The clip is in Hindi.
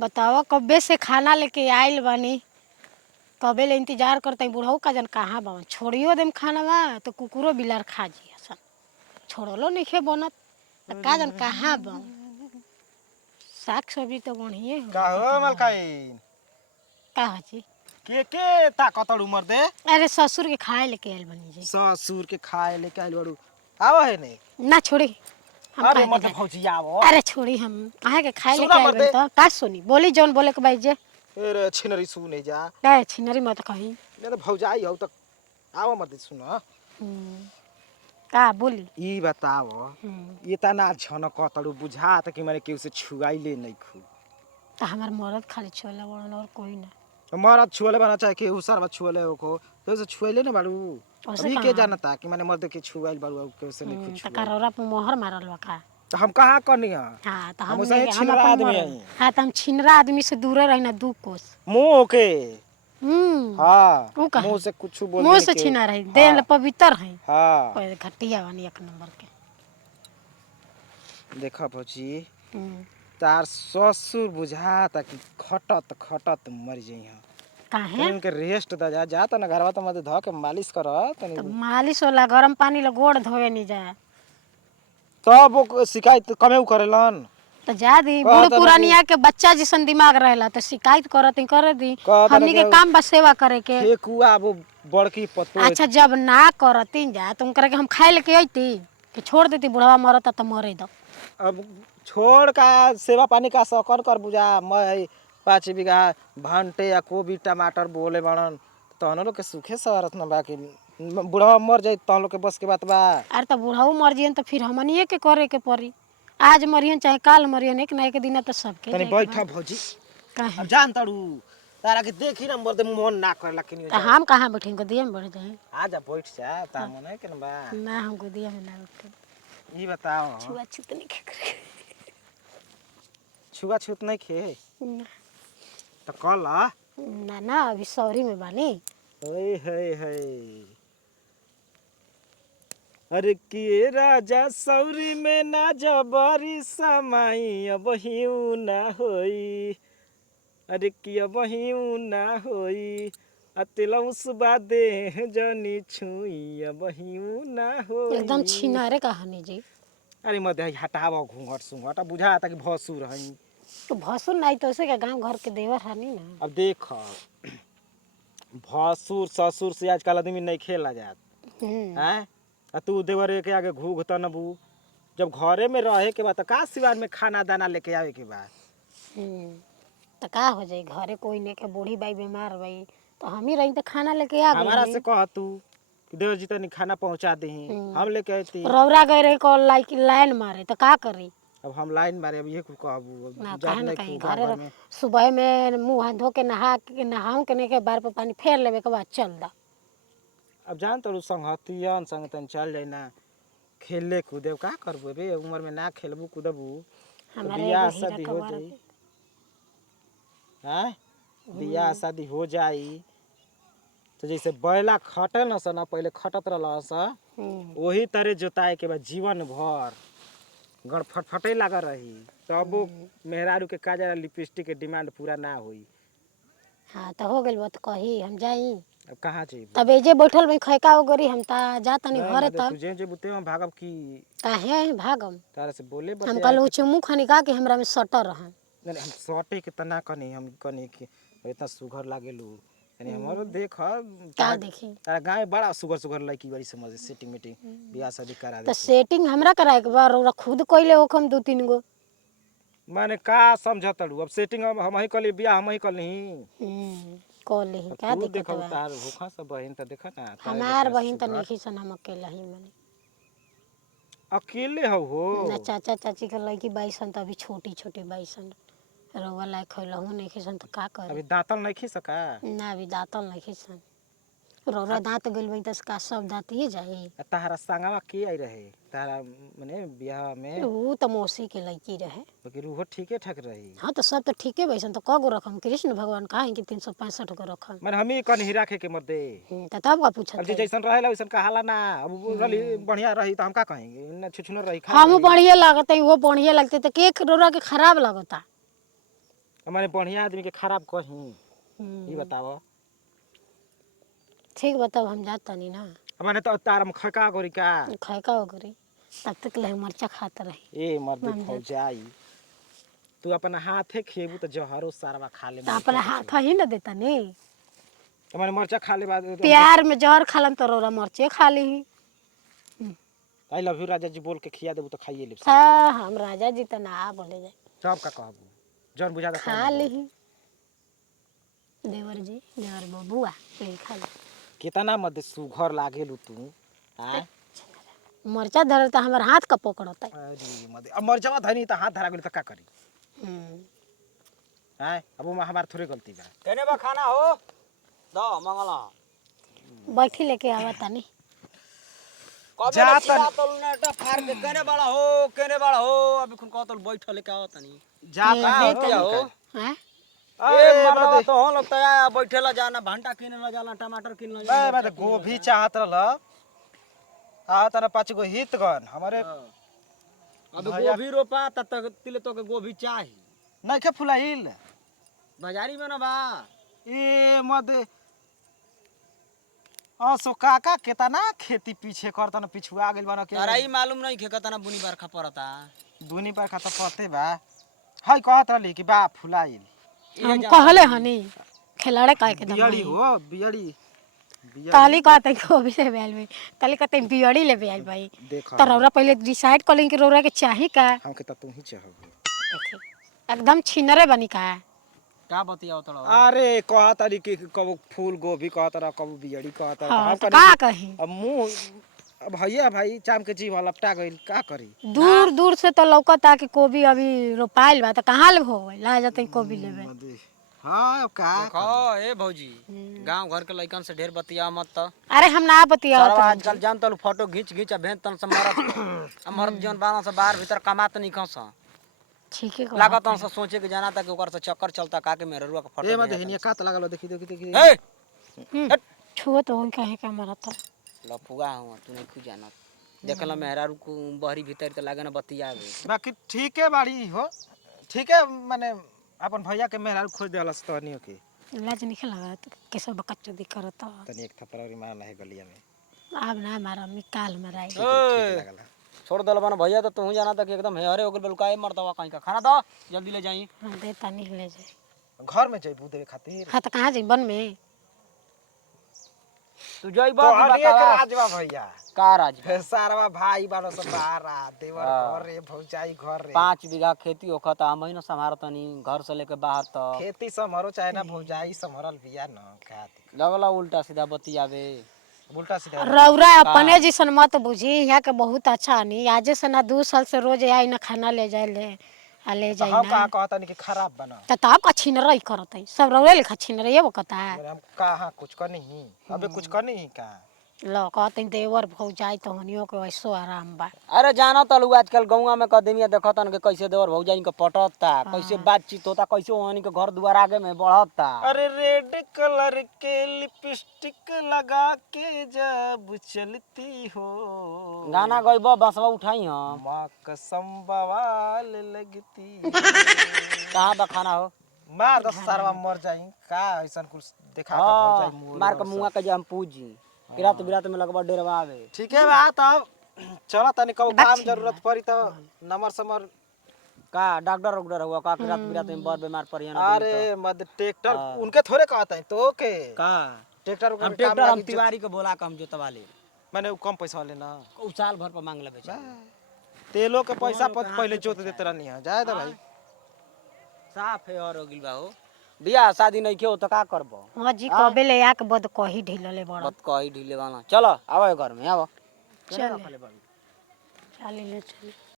बताओ कब्बे से खाना लेके आइल बानी। कबे ले इंतजार करते बुढ़ऊ का जन कहाँ बा छोड़ियो देम खाना बा तो कुकुरो बिलार खा जी सन छोड़लो नहीं बनत त का जन कहाँ बा। साग सब्जी तो बढ़िए हो का हो मलकाई का जी के ताकतड़ उमर दे। अरे ससुर के खाए लेके आइल बनी जी। ससुर के खाए लेके आइल बड़ू आवा है नहीं। ना छोड़ी हम अरे काहे के मत जाए। भौजी आवो अरे छोड़ी हम आहे के खाए लेके सुना आइल मत बनी दे। तो का सुनी बोली जौन बोले के भाई जे अरे छिनरी सु नहीं जा ए छिनरी मत कहीं। मेरे भौजाई हो तक आवा मत सुन। का बोली ई बताओ ये तना झनक तड़ू बुझात कि माने केहू से छुआइले नहीं खू। तो हमार मरद खाली छोला बड़न और कोई ना। मरद छुअले बना चाहे केहू सर छुअले हो केहू से छुआइले ना बाड़ू। ओसे अभी के कहाँ जानता कि माने मर्द के छुआइल बाड़ू केहू से नहीं त छुआइल। करौरा पे मोहर मारल बा का। तो हम कहाँ करनी है। हाँ तो हम हम उसे नहीं हम छिनरा अपन आदमी मरद हई। हाँ तो हम छिनरा आदमी से दूर रही ना दू कोस। मुंह के हाँ ऊ कहे मुंह से कुछ बोल मुंह नहीं से के। छिना रही हाँ देह पवित्र है हाँ घटिया बनी एक नंबर के। देखा भौजी तार ससुर बुझाता कि खटत खटत मर जइहा। काहे उनके रेस्ट द जा जा त ना घरवा त मत ध के मालिश कर तनी। तो मालिश होला गरम पानी ले गोड़ धोवे नहीं जाए तब वो शिकायत कमे करेलन। तो जा दी बूढ़ कहत ना कि पुरानिया के बच्चा जैसन दिमाग रहेला तो शिकायत करत ही कर दी। कहत ना हमनी के कि काम बस सेवा करे के। ठेकुआ वो बड़की पतो। अच्छा जब ना करती जा तो उनकरा के हम खाए लेके अइती कि छोड़ देती बुढ़वा मरता तो मरे दो। अब छोड़ का सेवा पानी का सकन कर बुझा मैं 5 बीघा भंटे या कोबी टमाटर बोले बड़न तहन लोग के सुखे सरत न बाकी बुढ़वा मर जाई तहन लोग के बस के बात बा। अरे तो बुढ़ऊ मर जियन तो फिर हमनिए के करे के पड़ी। आज मरियन चाहे काल मरियन एक ना एक दिन तो सबके तनी जाए के बैठा बा। भौजी काहे अब जान तड़ू तारा के देखी ना मर्द मन ना करला कि तो हम कहाँ बैठे गोदिया में बैठ जाए। आ जा बैठ जा ता मन है कि न बा। ना हम गोदिया में ना बैठे ई बताओ छुआ छूत नहीं करे छुआ छूत नहीं खे ना तो कल ना ना अभी सौरी में बानी। ओए हे अरे किए राजा सौरी में ना जबरी समाई अब हिऊ ना होई। अरे कि अब हिऊ ना होई अतिलौ सुबा दे जनी छुई अब हिऊ ना होई। एकदम छिनारे कहानी जी। अरे मत हटाव घूंघट सुंघट बुझा था कि भसुर हई। तो भसुर नहीं तो उसे का गांव घर के देवर हनी ना। अब देख भसुर ससुर से आजकल आदमी नहीं खेला जात हैं। तू देवर के आगे घूघ तनबू जब घरे में रहे के बाद तो का सिवान में खाना दाना लेके आवे के बाद। तो का हो जाई घरे कोई नहीं के बूढ़ी बाई बीमार बाई तो हम ही रही तो खाना लेके आ हमारा गई। से कह तू कि देवर जी तनी खाना पहुंचा दही हम लेके आती। रौरा गए रही को लाइन मारे तो का करी। अब हम लाइन मारे अब ये कहबू ना जात कहे ना नहीं कहीं खूब घर में। सुबह में मुंह हाथ धो के नहाऊं के नहीं के बार पर पानी फेर लेवे के बाद चल दा। अब जान तू संगतियन संग तन चल जाई ना खेले कूदे का करबू बे उम्र में ना खेलबू कूदबू तो हमारे बियाह एगो हीरा शादी हो कबार जाई। हैं बियाह शादी हो जाई तो जैसे बैला खटे न सन पहले खटत रहल स वही तरह जोताए के बाद जीवन भर गड़ फटफटे लगा रही तब मेहरारू के काजर लिपस्टिक के डिमांड पूरा ना होई। हाँ तो हो गइल बात कही हम जाई अब कहाँ चाहिए तब एजे बैठल भाई खैका वगरी हम ता जा तनी नहीं घरे ना तब तुझे जे बुते में भागब की काहे भागम। तारा से बोले हम बतिया कल चुमू खनी का के हमरा में सटर रहन। नहीं हम सटे के तना कनी हम कनी कि इतना सुघर लागेलू यानी हमारो देख का देखी तारा गाँव में बड़ा सुगर सुगर लड़की बड़ी समझ सेटिंग मीटिंग बियाह शादी करा तो दे सेटिंग हमरा कराए के बार ओरा खुद कइले होखम 2-3 गो। माने का समझतड़ू अब सेटिंग हम ही कली बियाह हम ही कली कॉली का तू दिक्कत देखो बा। तार होखा सब बहन त देखा ना हमार बहिन त नहीं सन हम अकेला ही मने। अकेले हो ना चाचा चाची के लड़की बाईसन त अभी छोटी छोटी बाईसन रउआ लायक खइलहु नहीं खिसन त का करे। अभी दांतल नहीं खी सका ना अभी दांतल नहीं खिसन रौरा दांत गइल बई त का सब दांतिए जाई। तारा संगवा के आई रहे तारा माने बियाह में ऊ त मौसी के लड़की रहे बाकी रूहो ठीके ठाक रही। हाँ तो सब तो ठीके बैसन तो कगो रखम कृष्ण भगवान काहे कि 365 गो रखम। माने हम ही कन ही राखे के मत दे त तब का पूछत अब जे जैसन रहेला वैसन कहाला ना अब रही बढ़िया रही तो हम का कहेंगे ना छुछुनर रही खा हम बढ़िया लागत है वो बढ़िया लगते तो के रोरा के खराब लगता। हमारे बढ़िया आदमी के खराब कहीं ये हम्म, बताओ। ठीक बताओ हम जाता नहीं ना हमारे तो तार में खका गोरी का खाए का हो करी तब तक ले मरचा खाता रही ए मर्द मान जात। फौजाई तू अपन हाथे खेबू तो जहरो सारवा खा ले तो अपना हाथ ही ना देता नहीं हमारे मरचा खा ले बाद प्यार में जहर खालन तो रोरा मरचे खा ली आई लव यू राजा जी बोल के खिया देबू तो खाइए ले हाँ हम राजा जी तो ना बोले जाए सब का कहबू जौन बुझा खा ली देवर जी देवर बबुआ ले खा ली कितना मत सुघर लागेलू तू हां मरचा धर तो हमारे हाथ का पकड़ता है अरे मत अब मरचावा धनी त हाथ धरा गेल त का करी हां अब वो हमार थोड़े गलती बा केने बा खाना हो दो मंगला बैठी लेके आवता नहीं कबे जा ले तनी। चिरा तो नेटा फार के केने बड़ा हो अभी खुन कहतल बैठल के आवत नहीं जा ए, ता हे क्या हो हैं अरे अरे मरवा मत तो हो लगता है बैठेला जाना भांटा किने ला जाला टमाटर किने ला बे जाला मत गोभी चाहत रहल आ तना पाँच गो हितगन हमारे अबे भैया- गोभी रोपा तब तिले तो के गोभी चाही नहीं के फुलाइल बाजारी में ना बा ए मत सो काका केतना खेती पीछे करता न पिछुआ गेल बन के तारा ही मालूम नहीं के कतना बुनी बरखा पड़ता दुनी पर खाता पते बा हाय कहत रहली कि बा फुलाइल हम कहले हनी खिलाड़े काहे के बियड़ी हो बियड़ी ताली कहते गोभी ले बेल में ताली कहते बियड़ी ले बेल भाई देख तो रौरा पहले डिसाइड कर लें कि रौरा के चाही का हमके त तू ही चाहबे एकदम छिनरे बनी का का बतियाओ तोड़ा अरे कहत रही कि कब फूल गोभी कहत रहा कब बियड़ी कहत रहा हाँ हम तो कहनी का कि कही अब मुंह अब भैया भाई चाम के जीव लपटा गइल का करी दूर दूर से तो लौकता कि गोभी अभी रोपाइल बा तो कहाँ ले हो ला जाते गोभी लेवे हां का देखो ए भौजी गांव घर के लइकन से ढेर बतिया मत तो अरे हम ना बतिया सारा आजकल जान तल फोटो घींच घींच भेज तन से मरत आ मरद जौन बाना से बाहर भीतर कमात नहीं खस ठीक है लागत से सोचे के जाना था कि ओकर से चक्कर चलता का के मेहरुआ के फोटो ए मत हिनिया कात लागल देखी देखी देखी ए छुओ तो हम कहे का मरा था लफुआ हूं तू नहीं खु जानत देखला मेहरारू को बहरी भीतर तो लागे ना बतियावे बाकी ठीक है बाड़ी हो ठीक है माने अपन भैया के मेहरारू खोज देलस तो नहीं के लाज नहीं लगा तो कैसे बकच्चो दिख करता तनी एक थप्पड़ मार नहीं गलिया में अब ना मारा निकाल मराई ए लागला छोड़ दल बन भैया तो तू जाना था कि एकदम हेरे हो गेल बलुकाए मरदवा कहीं का खाना दो जल्दी ले जाई हम देता नहीं ले जाए घर में जइबू देवे खातिर हाँ तो कहाँ जाई बन में तू जइबा तो कि हर एक बकावा राजवा भैया का राज सारवा भाई बारो सब बारा देवर घर रे भौजाई घर रे 5 बीघा खेती होखत आ महीना संभारतनी घर से लेके बाहर तक खेती समरो चाहे ना भौजाई समरल बिया न का लगला उल्टा सीधा बतियावे उल्टा सीधा रौरा अपने जैसन मत बुझी यहाँ के बहुत अच्छा नहीं आजे से ना 2 साल से रोज आई ना खाना ले जाए ले आ ले जाए हम ना का कहतनी कि खराब बना तो आप का छीन रही करत है सब रौरे लिखा छीन रही है वो कहता है हम कहां कुछ करनी अबे कुछ करनी का लो कहते देवर भौजाई तो हनियो के वैसो आराम बा अरे जाना तलू आजकल गौवा में कदमिया देखतन के कैसे देवर भौजाई के पटता कैसे बातचीत होता कैसे ओहनी के घर दुआर आगे में बढ़ता अरे रेड कलर के लिपस्टिक लगा के जब चलती हो गाना गइबो बसवा उठाई हम माँ कसम बवाल लगती कहां बा खाना हो मार दस सारवा मर जाई का ऐसा कुछ देखा के हाँ, भौजाई मुंह मार के मुंगा के हम पूजी किरात बिरात में लगबा डेरवा आवे ठीक है बा तब चलो तनी कब काम जरूरत पड़ी तो नंबर समर का डॉक्टर उगडर हुआ का किरात बिरात में बर बीमार पड़िया ना अरे मत ट्रैक्टर उनके थोड़े कहता है तो के का ट्रैक्टर हम ट्रैक्टर हम तिवारी के बोला के हम जोतवा ले मैंने कम पैसा वाले ना उ साल भर पर मांग लेबे तेलों के पैसा पहले जोत देते रहनी है जाए दे भाई साफ है और हो गिल बा हो बियाह शादी नहीं कियो तो का करबो हाँ जी कबे ले आके बद कही ढीलले बड़ा मत कही ढीले वाला चलो आवे घर में आवा चल चल ले चल